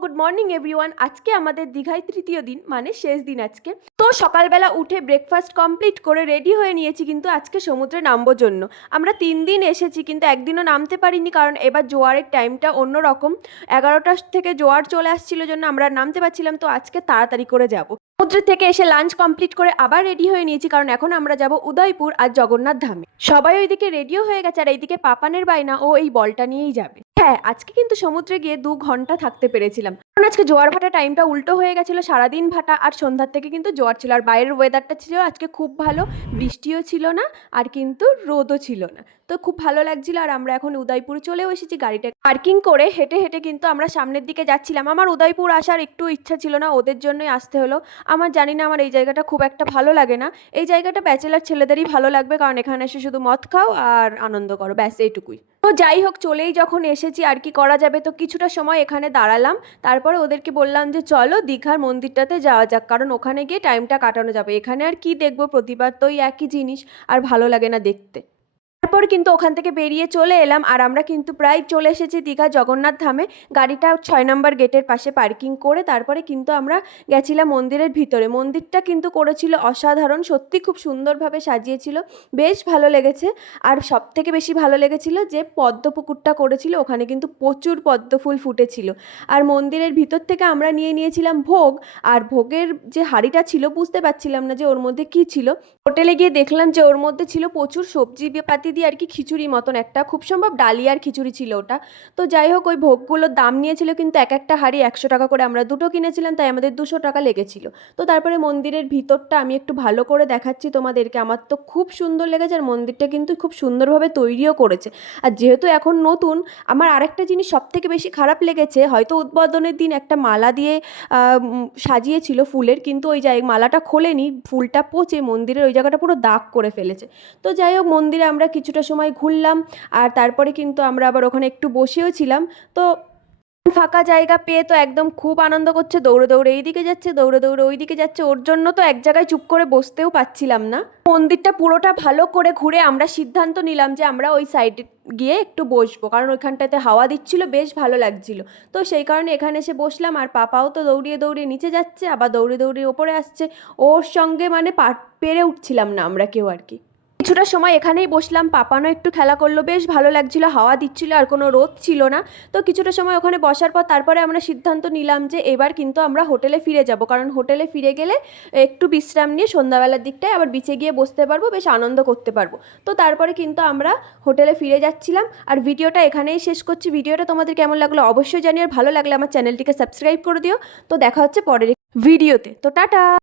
Good morning, everyone. আজকে আমাদের দীঘায় তৃতীয় দিন মানে শেষ দিন আজকে। তো সকালবেলা উঠে ব্রেকফাস্ট কমপ্লিট করে রেডি হয়ে নিয়েছি কিন্তু আজকে সমুদ্রে নামবো জন্য। আমরা তিন দিন এসেছি কিন্তু একদিনও নামতে পারিনি কারণ এবার জোয়ারের টাইমটা অন্য রকম এগারোটা থেকে জোয়ার চলে আসছিল জন্য আমরা নামতে পারছিলাম, তো আজকে তাড়াতাড়ি করে যাব। সমুদ্র থেকে এসে লাঞ্চ কমপ্লিট করে আবার রেডি হয়ে নিয়েছি, কারণ এখন আমরা যাব উদয়পুর আর জগন্নাথ ধামে। সবাই ওইদিকে রেডিও হয়ে গেছে আর এইদিকে পাপানের বাইনা ও এই বলটা নিয়েই যাবে। হ্যাঁ আজকে কিন্তু সমুদ্রে গিয়ে দু ঘণ্টা থাকতে পেরেছিলাম। আজকে জোয়ার ভাটা টাইমটা উল্টো হয়ে গেছিল, সারাদিন ভাটা, আর সন্ধ্যার থেকে কিন্তু জোয়ার ছিল। আর বাইরের ওয়েদারটা ছিল আজকে খুব ভালো, বৃষ্টিও ছিল না, আর কিন্তু রোদও ছিল না। তো খুব ভালো লাগছিল, আর আমরা এখন উদয়পুর চলেও এসেছি গাড়িটা। পার্কিং করে হেঁটে হেঁটে কিন্তু আমরা সামনের দিকে যাচ্ছিলাম। আমার উদয়পুর আসার একটু ইচ্ছা ছিল না, ওদের জন্যই আসতে হলো। আমার জানি না, আমার এই জায়গাটা খুব একটা ভালো লাগে না। এই জায়গাটা ব্যাচেলার ছেলেদেরই ভালো লাগবে, কারণ এখানে এসে শুধু মদ খাও আর আনন্দ করো, ব্যাস, এইটুকুই। তো যাই হোক, চলেই যখন এসেছি, আর কি করা যাবে? তো কিছুটা সময় এখানে দাঁড়ালাম। তারপরে ওদেরকে বললাম যে, চলো দীঘার মন্দিরটাতে যাওয়া যাক, কারণ ওখানে গিয়ে টাইমটা কাটানো যাবে। এখানে আর কি দেখব? প্রতিবার তো ওই একই জিনিস, আর ভালো লাগে না দেখতে। তারপর কিন্তু ওখান থেকে বেরিয়ে চলে এলাম আর আমরা কিন্তু প্রায় চলে এসেছি দীঘা জগন্নাথ ধামে। গাড়িটা ছয় নম্বর গেটের পাশে পার্কিং করে তারপরে কিন্তু আমরা গেছিলাম মন্দিরের ভিতরে। মন্দিরটা কিন্তু করেছিল অসাধারণ, সত্যি খুব সুন্দরভাবে সাজিয়েছিল। বেশ ভালো লেগেছে। আর সব থেকে বেশি ভালো লেগেছিল যে পদ্ম পুকুরটা করেছিল, ওখানে কিন্তু প্রচুর পদ্ম ফুল ফুটেছিল। আর মন্দিরের ভিতর থেকে আমরা নিয়ে নিয়েছিলাম ভোগ। আর ভোগের যে হাঁড়িটা ছিল, বুঝতে পারছিলাম না যে ওর মধ্যে কি ছিল। হোটেলে গিয়ে দেখলাম যে ওর মধ্যে ছিল প্রচুর সবজি পাতি দিয়ে আর কি খিচুড়ি মতন একটা, খুব সম্ভব ডালিয়ার খিচুড়ি ছিল ওটা। তো যাই হোক, ওই ভোগগুলোর দাম নিয়েছিল কিন্তু এক একটা হাঁড়ি একশো টাকা করে, আমরা দুটো কিনেছিলাম তাই আমাদের দুশো টাকা লেগেছিল। তো তারপরে মন্দিরের ভিতরটা আমি একটু ভালো করে দেখাচ্ছি তোমাদেরকে, আমার তো খুব সুন্দর লেগেছে আর মন্দিরটা কিন্তু খুব সুন্দরভাবে তৈরিও করেছে। আর যেহেতু এখন নতুন, আমার আরেকটা জিনিস সব থেকে বেশি খারাপ লেগেছে, হয়তো উদ্বোধনের দিন একটা মালা দিয়ে সাজিয়েছিল ফুলের, কিন্তু ওই জায়গায় মালাটা খোলেনি, ফুলটা পচে মন্দিরের ওই জায়গাটা পুরো দাগ করে ফেলেছে। তো যাই হোক, মন্দিরে আমরা কিছুটা সময় ঘুরলাম আর তারপরে কিন্তু আমরা আবার ওখানে একটু বসেও ছিলাম। তো ফাঁকা জায়গা পেয়ে তো একদম খুব আনন্দ করছে, দৌড়ে দৌড়ে এইদিকে যাচ্ছে, দৌড়ে দৌড়ে ওইদিকে যাচ্ছে। ওর জন্য তো এক জায়গায় চুপ করে বসতেও পাচ্ছিলাম না। মন্দিরটা পুরোটা ভালো করে ঘুরে আমরা সিদ্ধান্ত নিলাম যে আমরা ওই সাইডে গিয়ে একটু বসবো, কারণ ওইখানটাতে হাওয়া দিচ্ছিল, বেশ ভালো লাগছিল। তো সেই কারণে এখানে এসে বসলাম আর পাপাও তো দৌড়িয়ে দৌড়িয়ে নিচে যাচ্ছে, আবার দৌড়ে দৌড়িয়ে ওপরে আসছে। ওর সঙ্গে মানে পেরে উঠছিলাম না আমরা কেউ আর কি। কিছুটা সময় এখানেই বসলাম। পাপানো একটু খেলা করল, বেশ ভালো লাগছিল, হাওয়া দিচ্ছিল, আর কোনো রোদ ছিল না। তো কিছুটা সময় ওখানে বসার পর তারপরে আমরা সিদ্ধান্ত নিলাম যে এবার কিন্তু আমরা হোটেলে ফিরে যাব। কারণ হোটেলে ফিরে গেলে একটু বিশ্রাম নিয়ে সন্ধ্যাবেলার দিকটায় আবার বিচে গিয়ে বসতে পারব, বেশ আনন্দ করতে পারব। তো তারপরে কিন্তু আমরা হোটেলে ফিরে যাচ্ছিলাম। আর ভিডিওটা এখানেই শেষ করছি। ভিডিওটা তোমাদের কেমন লাগল অবশ্যই জানিয়ে ভালো লাগলে আমার চ্যানেলটিকে সাবস্ক্রাইব করে দিও। তো দেখা হচ্ছে পরের ভিডিওতে। তো টাটা!